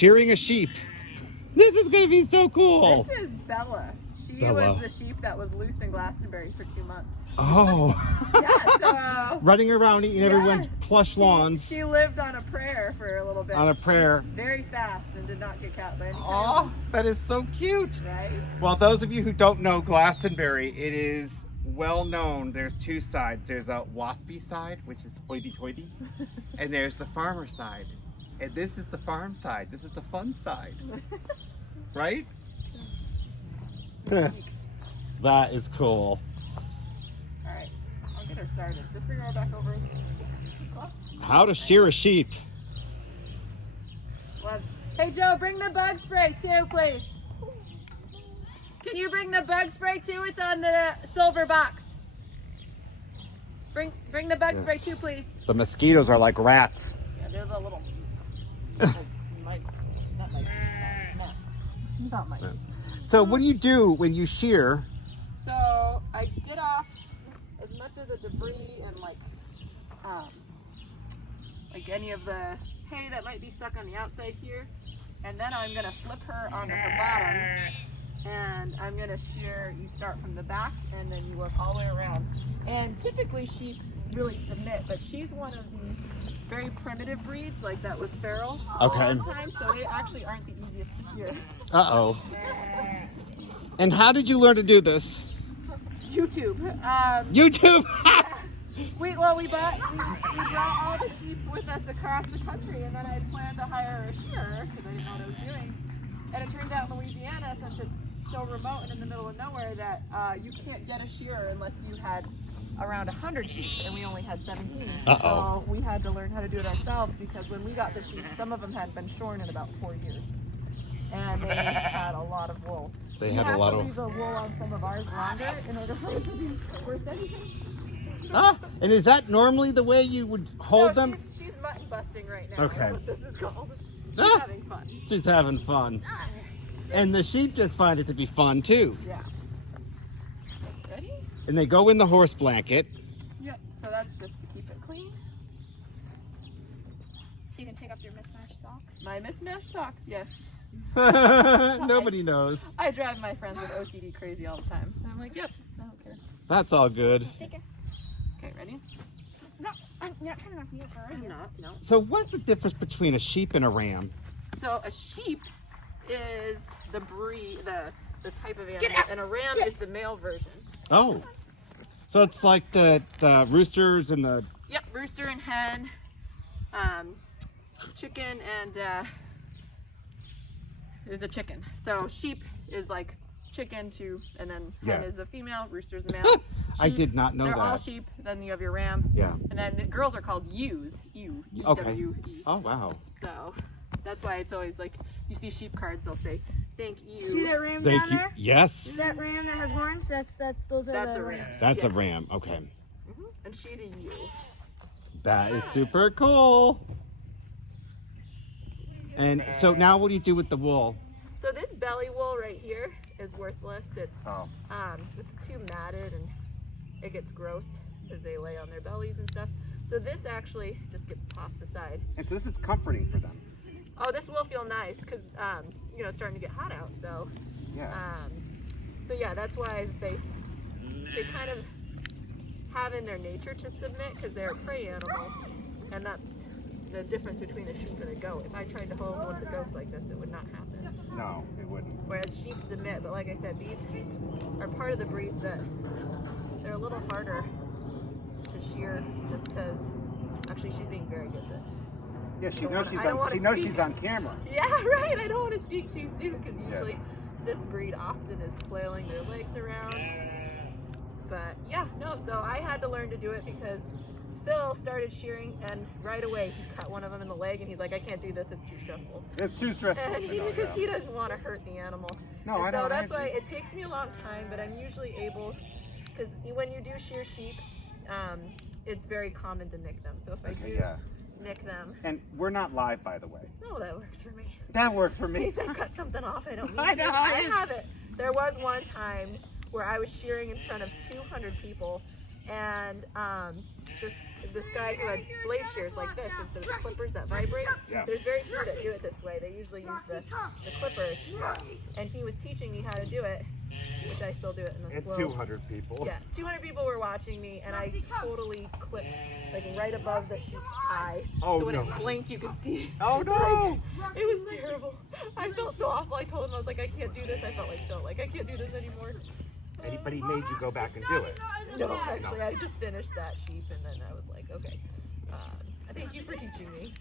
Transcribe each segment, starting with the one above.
shearing a sheep. This is going to be so cool. This is Bella. She Bella. was the sheep that was loose in Glastonbury for 2 months. Oh. Yeah, so running around eating everyone's plush lawns. She lived on a prayer for a little bit. On a prayer. She's very fast and did not get caught by any Oh, that is so cute. Right? Well, those of you who don't know Glastonbury, it is well known. There's two sides. There's a waspy side, which is hoity-toity, and there's the farmer side. And this is the farm side. This is the fun side. Right? That is cool. All right, I'll get her started. Just bring her back over. How to shear a sheep. Hey Joe, bring the bug spray too, please. Can you bring the bug spray too? It's on the silver box. Bring the bug spray too, please. The mosquitoes are like rats. Yeah, they're the little mites. Not mites. Not mites. So what do you do when you shear? So I get off as much of the debris and like any of the hay that might be stuck on the outside here, and then I'm gonna flip her onto her bottom, and I'm gonna shear. You start from the back and then you work all the way around. And typically sheep really submit, but she's one of these very primitive breeds, like that was feral all the time, so they actually aren't the easiest to shear. Uh-oh. And how did you learn to do this? YouTube. YouTube? We brought all the sheep with us across the country, and then I had planned to hire a shearer because I didn't know what I was doing. And it turns out in Louisiana, since it's so remote and in the middle of nowhere, that you can't get a shearer unless you had around 100 sheep, and we only had 17. So we had to learn how to do it ourselves, because when we got the sheep, some of them had been shorn in about 4 years, and they had a lot of wool. They had a lot of. We have to leave the wool on some of ours longer in order for it to be worth anything. And is that normally the way you would hold them? She's mutton busting right now. Okay. That's what this is called. She's having fun. She's having fun. And the sheep just find it to be fun too. Yeah. Ready? And they go in the horse blanket. Yep. So that's just to keep it clean. So you can take off your mismatched socks. My mismatched socks, yes. Nobody knows. I drive my friends with OCD crazy all the time. And I'm like, yep, I don't care. That's all good. Take it. Okay, ready? No, you're not trying to knock me over. I'm not, no. So what's the difference between a sheep and a ram? So a sheep is the breed, the type of animal, and a ram is the male version. Oh. So it's like the roosters and the... Yep, rooster and hen, chicken and is a chicken. So sheep is like chicken to, and then hen is the female, rooster is the male. I did not know they're that. all sheep. Then you have your ram. Yeah. And then the girls are called ewes. Ewe. Okay. E-W-E. Oh, wow. So that's why it's always like, you see sheep cards, they'll say, thank you. See that ram Thank down you. there? Yes. Is that ram that has horns? Those are That's the a ram. rams. That's a ram. Okay. Mm-hmm. And she's a ewe. That is super cool. And so now what do you do with the wool? So this belly wool right here is worthless. It's too matted and it gets gross as they lay on their bellies and stuff. So this actually just gets tossed aside. And so this is comforting for them. Oh, this will feel nice because it's starting to get hot out. So yeah, that's why they kind of have in their nature to submit, because they're a prey animal, and that's the difference between a sheep and a goat. If I tried to hold one of the goats like this, it would not happen. No, it wouldn't. Whereas sheep submit, but like I said, these are part of the breeds that they're a little harder to shear, just because actually she's being very good at it. Yeah, she knows she's on camera. Yeah, right. I don't want to speak too soon, because usually this breed often is flailing their legs around. But yeah, no, so I had to learn to do it because Phil started shearing, and right away he cut one of them in the leg, and he's like, I can't do this, it's too stressful. It's too stressful. And because he doesn't want to hurt the animal. No, and I so don't. that's why it takes me a long time, but I'm usually able, because when you do shear sheep, it's very common to nick them. So if I do nick them. And we're not live, by the way. No, that works for me. That works for me. In case I cut something off, I don't mean I to. know. I have it. There was one time where I was shearing in front of 200 people, and this guy who had blade shears like this instead of clippers that vibrate. Yeah. There's very few that do it this way. They usually use the clippers. And he was teaching me how to do it, which I still do it in a And slow. 200 people. Yeah, 200 people were watching me, and I totally clipped like right above the sheep's eye. Oh, so when no. it blinked, you could see. Oh no! It was terrible. I felt so awful. I told him I was like, I can't do this. I felt like I can't do this anymore. Anybody made you go back and do it? No, actually, I just finished that sheep, and then I was like, okay. Thank you for teaching me.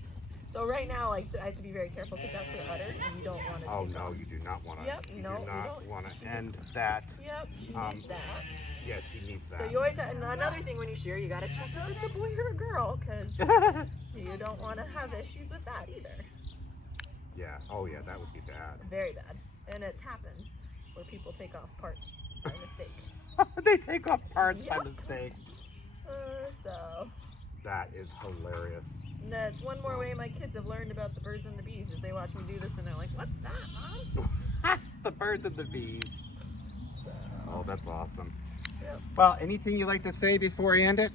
So right now, like, I have to be very careful because that's her udder, and you don't want to. Oh no, you do not want to. Yep, you no, do you not don't. want to end that. Yep, she needs that. Yes, she needs So that. you always and another thing when you shear, you gotta check if it's a boy or a girl, because you don't want to have issues with that either. Yeah. Oh yeah, that would be bad. Very bad, and it's happened where people take off parts by mistake. They take off parts by Yep. mistake. So That is hilarious. and that's one more way my kids have learned about the birds and the bees is they watch me do this and they're like, "What's that, Mom?" The birds and the bees. So, Oh, that's awesome. Yep. Well, anything you like to say before we end it?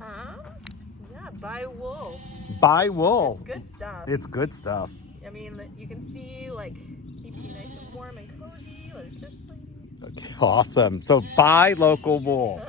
yeah, buy wool. Buy wool. It's good stuff. It's good stuff. I mean, you can see like keeps you nice and warm and cozy, like this lady. Okay, awesome. So buy local wool.